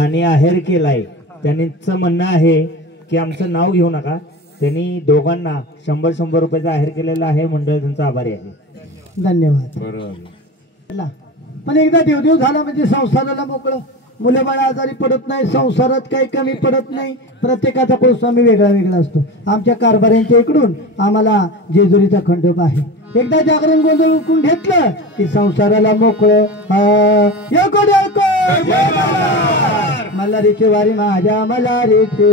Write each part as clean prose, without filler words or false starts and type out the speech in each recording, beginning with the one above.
आणि आहेर केलाय त्यांचं म्हणणं आहे की आमचं नाव घेऊ नका। त्यांनी दोघांना 100 रुपयाचा आहेर केलेला आहे। मंडळ त्यांचा आभारी आहे। धन्यवाद। बरोबर। पण एकदा देवदेव झाला म्हणजे संसाराला मोकळं, मुलं बाळ आजारी पडत नाही, संसारात काही कमी पडत नाही। प्रत्येकाचा कुलस्वामी वेगळा वेगळा असतो। आमच्या कारभाऱ्यांच्या इकडून आम्हाला जेजुरीचा खंडोबा आहे। एकदा जागरण गोंधळ उरकून घेतलं की संसाराला मोकळं। मल्हारीची वारी माझ्या मल्हारीची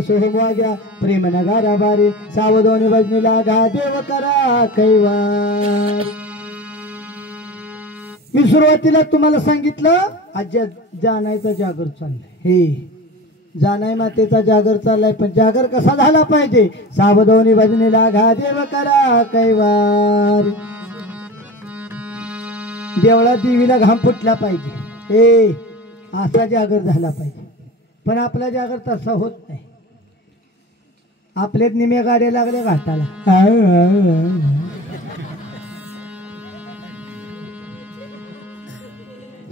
सोहमवाग्या प्रेम नगारा बारी सावधोनी भजनीला गा देव करा कैवार। मी सुरुवातीला तुम्हाला सांगितलं आज जानायचा जागर चाललाय। हे जानाई मातेचा जागर चाललाय, पण जागर कसा झाला पाहिजे? सावधोनी भजनीला गा देव करा कैवार। देवळात देवीला घाम फुटला पाहिजे, हे असा जागर झाला पाहिजे। पण आपला जागर तसा होत नाही। आपल्यात निम्या गाड्या लागल्या घाटाला,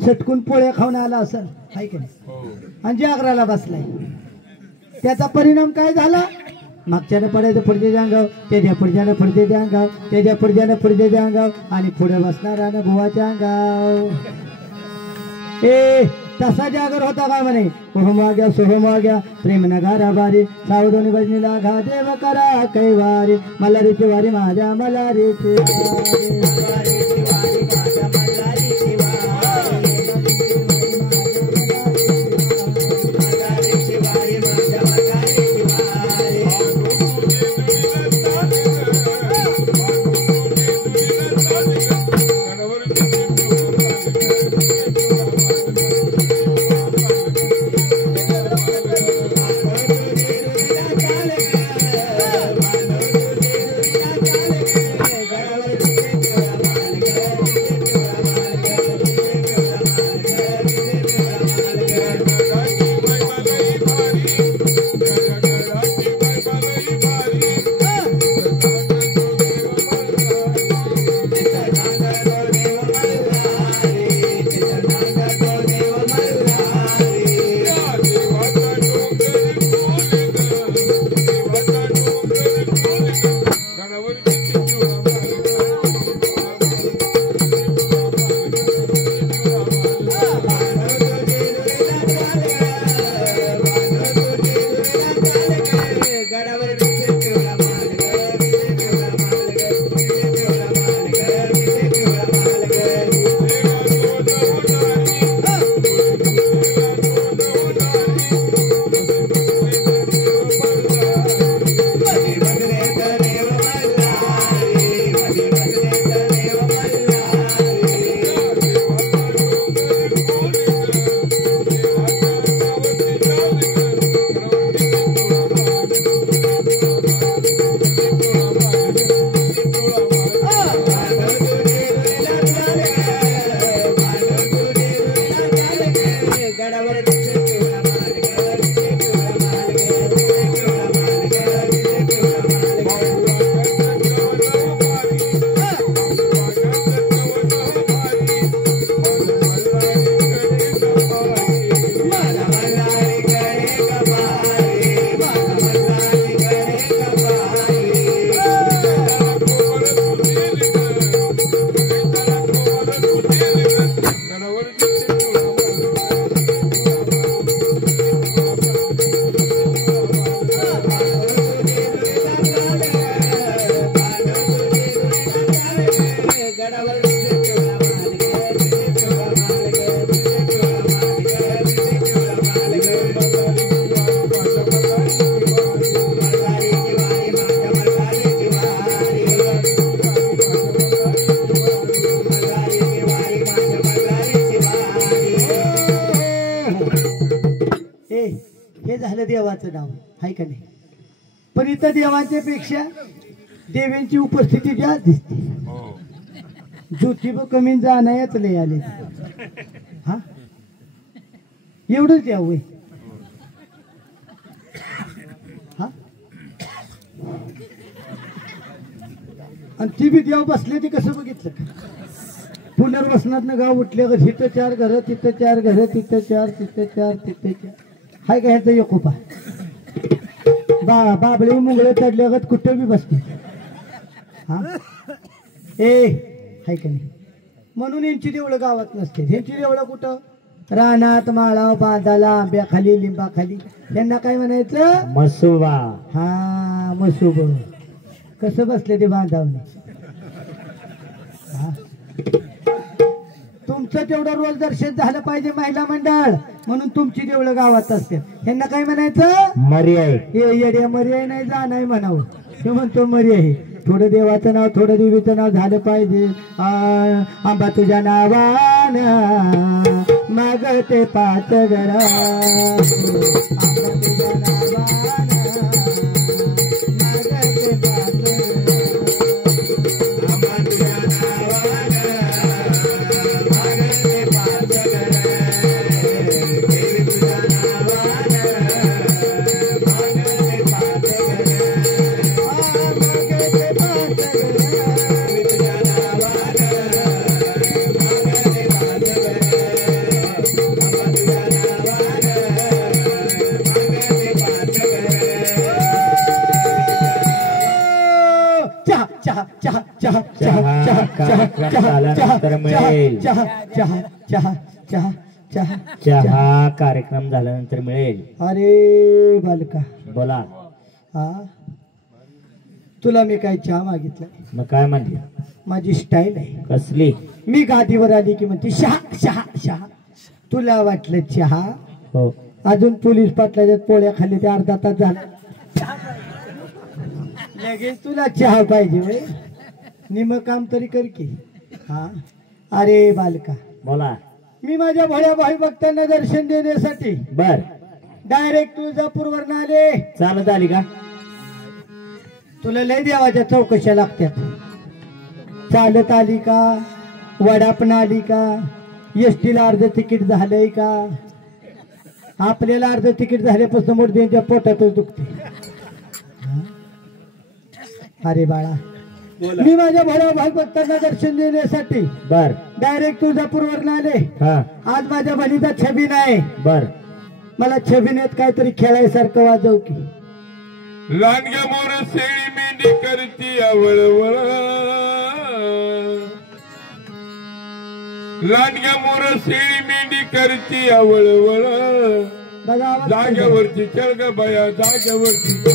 सटकून पोळ्या खाऊन आला असेल हाय की नाही, आणि जागराला बसलाय। त्याचा परिणाम काय झाला? मागच्यानं पडायचं पुढच्या अंगाव, त्याच्या पुढच्यानं पुढचे अंगाव, त्याच्या पुढच्यानं पुढचे अंगाव, आणि पुढे बसणाऱ्यानं बुवाच्या अंगाव। ए तसा जागर होता का म्हणे? ओहमाग्या सोहमाग्या प्रेम नगारा बारी सावधोनी भजनीला घा देव करा कैवारी। मल्हारीची वारी माझ्या मल्हारीची देवाचं नाव आहे का नाही. पण इथं देवांच्या पेक्षा देवींची उपस्थिती जास्त दिसते. ज्योतिबा कमी जाण्याच लय आले. हा एवढंच द्यावं हा. आणि ती बी देव बसले ती कसं बघितलं का. पुनर्वसनातनं गाव उठले का तिथं 4 घरं तिथं 4 घरं तिथं 4 तिथं 4 तिथं 4 हाय का ह्याचं एकोपा. बाबळे मुंगळे चढल्यागत कुठं बी बसते. हा ए हाय का नाही. म्हणून यांची देवळं गावात नसते. ह्यांची देवळं कुठं रानात माळाव बांधाला आंब्याखाली लिंबाखाली. यांना काय म्हणायचं मसोबा. हा मसोब. कसं बसले ते बांधावणे. तुमचं तेवढं रोज दर्शन झालं पाहिजे महिला मंडळ म्हणून तुमची देवळं गावात असते. यांना काय म्हणायचं मर्याय. येड्या मर्याय नाही जाणार म्हणावं. ते म्हणतो मर्याय. थोडं देवाचं नाव थोडं देवीचं नाव झालं पाहिजे. आंबा तुझ्या नावान मागते 5 घरा. चहा कार्यक्रम झाल्यानंतर मिळेल. अरे बालका बोला. हा तुला मी काय चहा मागितलं. मग काय म्हणते. माझी स्टाईल आहे. कसली. मी गादीवर आली की म्हणते शहा शहा शहा. तुला वाटलं चहा. हो. अजून पोलीस पाटलाच्या पोळ्या खाली ते अर्धा तास झाला लगेच तुला चहा पाहिजे वय. निम काम तरी कर की. हा अरे बालका बोला. मी माझ्या भोळ्या भाई भक्तांना दर्शन देण्यासाठी बर डायरेक्ट तुळजापूरवरून आले. चालत आली का. तुला लय देवाच्या चौकशा लागतात. चालत आली का वडापण आली का एसटीला अर्ध तिकीट झालंय का. आपल्याला अर्ध तिकीट झाल्यापासून मोठ्यांच्या पोटातच दुखते. अरे बाळा मी माझ्या भोळ्या भाई भक्तांना दर्शन देण्यासाठी बर डायरेक्ट तुळजापूरवरून आले. हा आज माझ्या बहिणीचा छबीन आहे. बर मला छबिनेत काहीतरी खेळायसारखं वाजव की. लांडग्या मोर शेळी मेंढी करती आवळवळ. लांडग्या मोर शेळी मेंढी करती आवळवळ. जाग्यावरती चल ग बाया जाग्यावरती चल.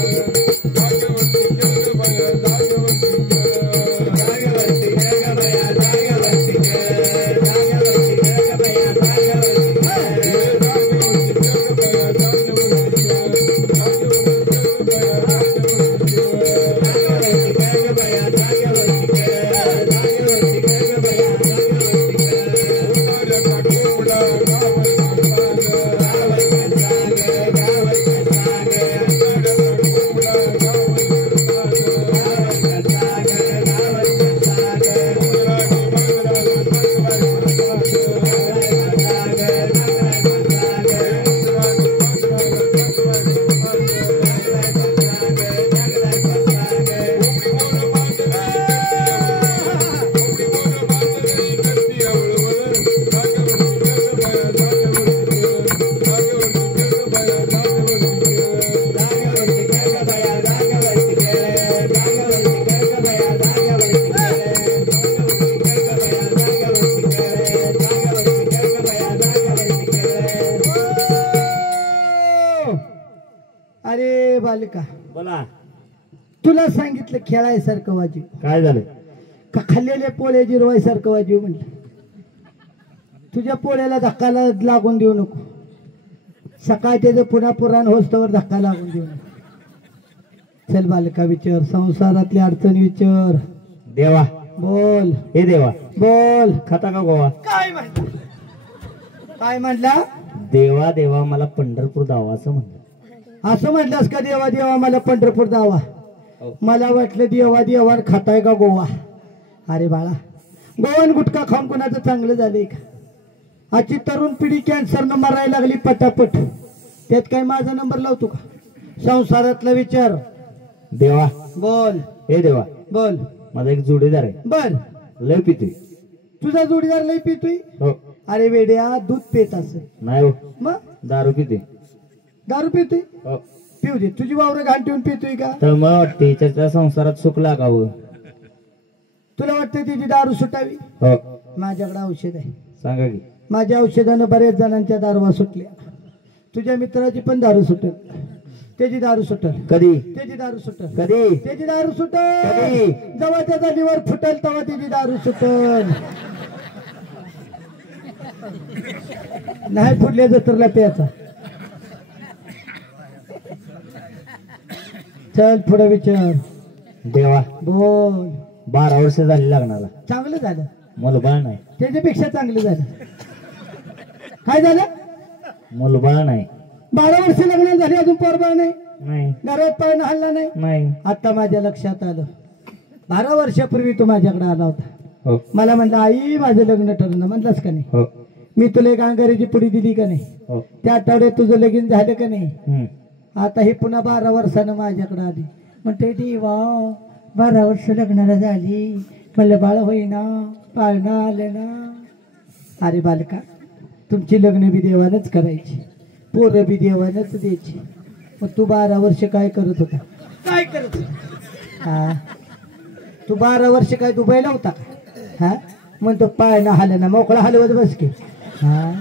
जाग्यावरती चल ग बाया जाग्यावरती चल. जाग्यावरती चल ग बाया जाग्यावरती चल. जाग्यावरती चल ग बाया जाग्यावरती चल. जाग्यावरती चल ग बाया जाग्यावरती चल. अरे बालिका बोला. तुला सांगितलं खेळायसारखं वाजव. काय झालं. का खाल्लेल्या पोळ्या जिरवायसारखं वाजव म्हणलं. तुझ्या पोळ्याला धक्का लागून देऊ नको. सकाळचे पुन्हा पुराण होस्तवर धक्का लागून देऊ नको. चल बालिका विचार. संसारातली अडचणी विचार. देवा बोल. हे देवा बोल. खाता का गोवा. काय म्हणला. काय म्हणला. देवा देवा मला पंढरपूर जावं असं म्हणलं. असं म्हटलंस का देवा देवा मला पंढरपूर जावा, मला वाटलं देवा देवा खाताय का गोवा. अरे बाळा, गोवन गुटखा खाऊन कोणाचं चांगलं झालंय का? आजची तरुण पिढी कॅन्सरनं मरायला लागली पटापट. त्यात काय माझा नंबर लावतो का? संसारातला विचार. देवा बोल हे देवा, बोल. माझा एक जोडीदार आहे, बर, लय पितोय. तुझा जोडीदार लई पितोय? हो. अरे वेड्या, दूध पित असेल. नाही हो, मग दारू पितोय. दारू पितोय? हो. पिऊ दे. तुझी वावर घाण ठेवून पितोय का? तर मग वाटते त्याच्या संसारात सुख लागावं. तुला वाटतं तिची दारू सुटावी? हो. माझ्याकडे औषध आहे. सांगा की. माझ्या औषधानं बऱ्याच जणांच्या दारूवा सुटल्या. तुझ्या मित्राची पण दारू सुटेल, त्याची दारू सुटल. कधी? त्याची दारू सुटल. कधी? त्याची दारू सुटल. कधी? जेव्हा त्याचा लिव्हर फुटल तेव्हा त्याची दारू सुटल. नाही फुटल्या जत्रला प्यायचा. चल पुढे विचार. देवा बोल. 12 वर्ष झाली लग्नाला, चांगलं झालं. मुलबाळ नाही. त्याच्यापेक्षा चांगलं झालं. काय झालं? मुलबाळ नाही. 12 वर्ष लग्न झाली, अजून पोरबाळ नाही. नाही. घरात पाय हल्ला नाही. नाही. आता माझ्या लक्षात आलं, 12 वर्षापूर्वी तू माझ्याकडे आला होता. हो. मला म्हणलं आई माझं लग्न ठरलं. म्हणलंस का नाही? हो. मी तुला एक अंगारीची पुडी दिली का नाही? हो. त्या आठवड्यात तुझं लगीन झालं का नाही? हम्म. आता ही पुन्हा 12 वर्षानं माझ्याकडे आली. म्हणते देवा 12 वर्ष लग्नाला झाली, मला बाळ होईना, पाळणं आलं ना. अरे बालका, तुमची लग्न बी देवानच करायची, पोरं बी देवानच द्यायची. मग तू 12 वर्ष काय करत होता? काय करत होता? हा, तू 12 वर्ष काय दुबईला होता? हा, म्हणतो पाळणं हाल ना, मोकळा हलवत बस की. हा,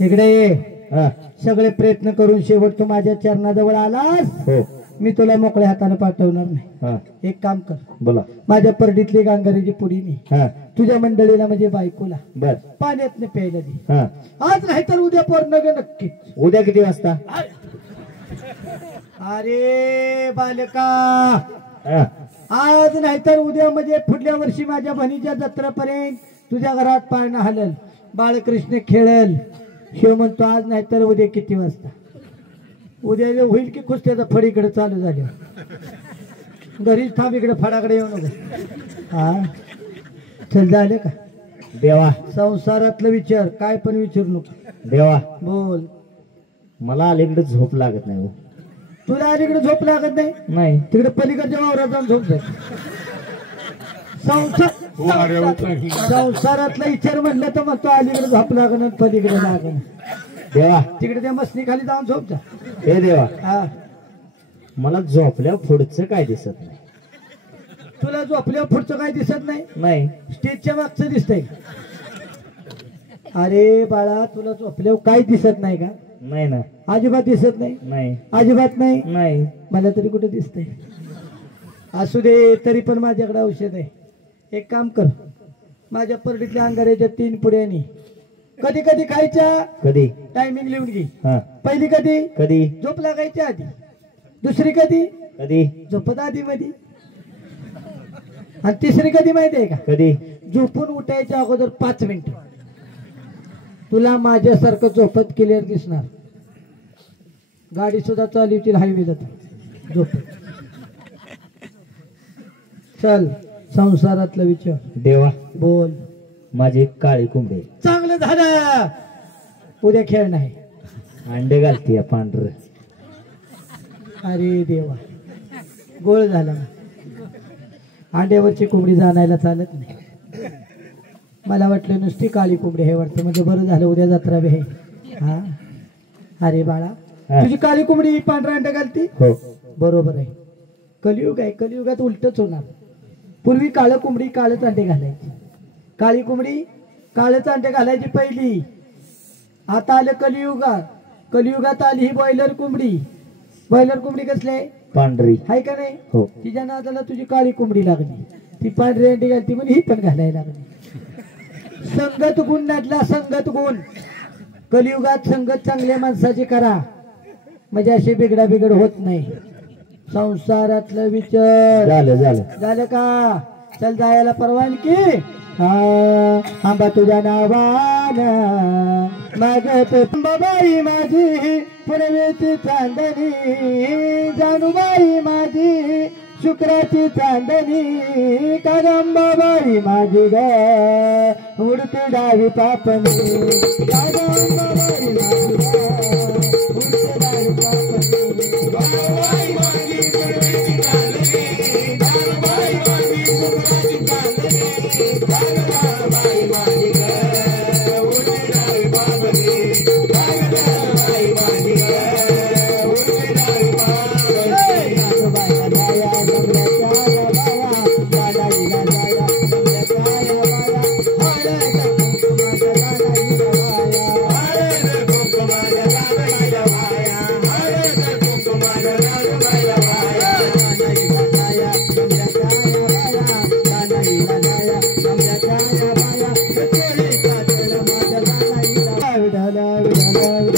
इकडे ये. हा. सगळे प्रयत्न करून शेवट तू माझ्या चरणाजवळ आलास. हो. मी तुला मोकळ्या हाताने पाठवणार नाही. हा. एक काम कर, बोला. माझ्या परडीतली गांगारीची पुडी मी हा. तुझ्या मंडळीला म्हणजे बायकोला बर. पाण्यात प्यायला दे. हा. आज नाही तर उद्या पोरण नक्कीच. उद्या किती वाजता? अरे बालका, हा. आज नाही तर उद्या म्हणजे पुढल्या वर्षी माझ्या बहिणीच्या जत्रेपर्यंत तुझ्या घरात पाळणं हलल, बाळकृष्ण खेळल. शिव म्हणतो आज नाही तर उद्या किती वाजता? उद्या होईल की कुस्त्याचा फड इकडे चालू झाले. घरीच थांब, इकडे फडाकडे येऊ नको. हा, चल झाले का? देवा संसारातलं विचार, काय पण विचारू नको. देवा बोल. मला अलीकडे झोप लागत नाही हो. तुला अलीकडे झोप लागत नाही? नाही. तिकडे पलीकडच्या वावरात जाऊन झोप जाय. संसारातला विचार म्हणलं तर मग तो अलीकडे झोप लागण, पलीकडे लागण. देवा तिकडे त्या मसनी खाली जाऊन झोप जा. हे देवा, हा, मला झोपल्यावर पुढचं काय दिसत नाही. तुला झोपल्यावर पुढचं काय दिसत नाही? नाही. स्टेजच्या मागचं दिसतंय. अरे बाळा, तुला झोपल्यावर काय दिसत नाही का? नाही ना. अजिबात दिसत नाही? नाही. अजिबात नाही? नाही. मला तरी कुठे दिसतंय. असू दे, तरी पण माझ्याकडे औषध आहे. एक काम कर, माझ्या परडीतल्या अंगाऱ्याच्या 3 पुड्यानी कधी कधी खायच्या. कधी? टायमिंग लिहून घे. हा. पहिली कधी? कधी? झोप लागायच्या आधी. दुसरी कधी? कधी? झोपत आधी मध्ये. आणि तिसरी कधी माहिती आहे का? कधी? झोपून उठायच्या अगोदर 5 मिनिट. तुला माझ्यासारखं झोपत क्लिअर दिसणार. गाडी सुद्धा चालवतील हायवेला झोप. चल, संसारातला विचार. देवा, बोल. माझी एक काळी कोंबडी आहे. चांगलं झालं, उद्या खेळ नाही. अंडे घालते पांढर. अरे देवा, गोळ झाला. अंड्यावरची कोंबडी जाणायला चालत नाही. मला वाटलं नुसती काळी कोंबडी हे वाटतं, म्हणजे बरं झालं उद्या जत्रा बी आहे. हा, अरे बाळा, तुझी काळी कोंबडी पांढरा अंडा घालती? हो. बरोबर आहे. कलियुग आहे, कलियुगात उलटच होणार. पूर्वी काळ कोंबडी काळच अंडे घालायची, काळी कोंबडी काळच अंडे घालायची पहिली. आता आलं कलियुगात. कलियुगात आली ही बॉयलर कोंबडी. बॉयलर कोंबडी कसली आहे? पांढरी आहे का नाही? हो. तिच्या नादाला तुझी काळी कोंबडी लागली. ती पांढरी अंडी घालती म्हणून ही पण घालायला लागली. संगत गुण नादला, संगत गुण. कलियुगात संगत चांगल्या माणसाची करा, म्हणजे अशी बिघडा बिघड होत नाही. संसारातलं विचार. झालं झालं. झालं का? चल जायला परवानगी. आंबा तुझ्या नावान मागत बाई माझी पूर्वेची चांदणी जानुबाई माझी शुक्राची चांदणी कादंबाबाई माझी ग उडते डावी पापणी कादंबाबाई माझी ग उडते डावी पापणी जानुबाई माझी पूर्वेची चांदणी जानुबाई माझी शुक्राची चांदणी कादंबाबाई माझी ग उडते डावी पापणी कादंबाई माझी ग उडते डावी पापणी विठला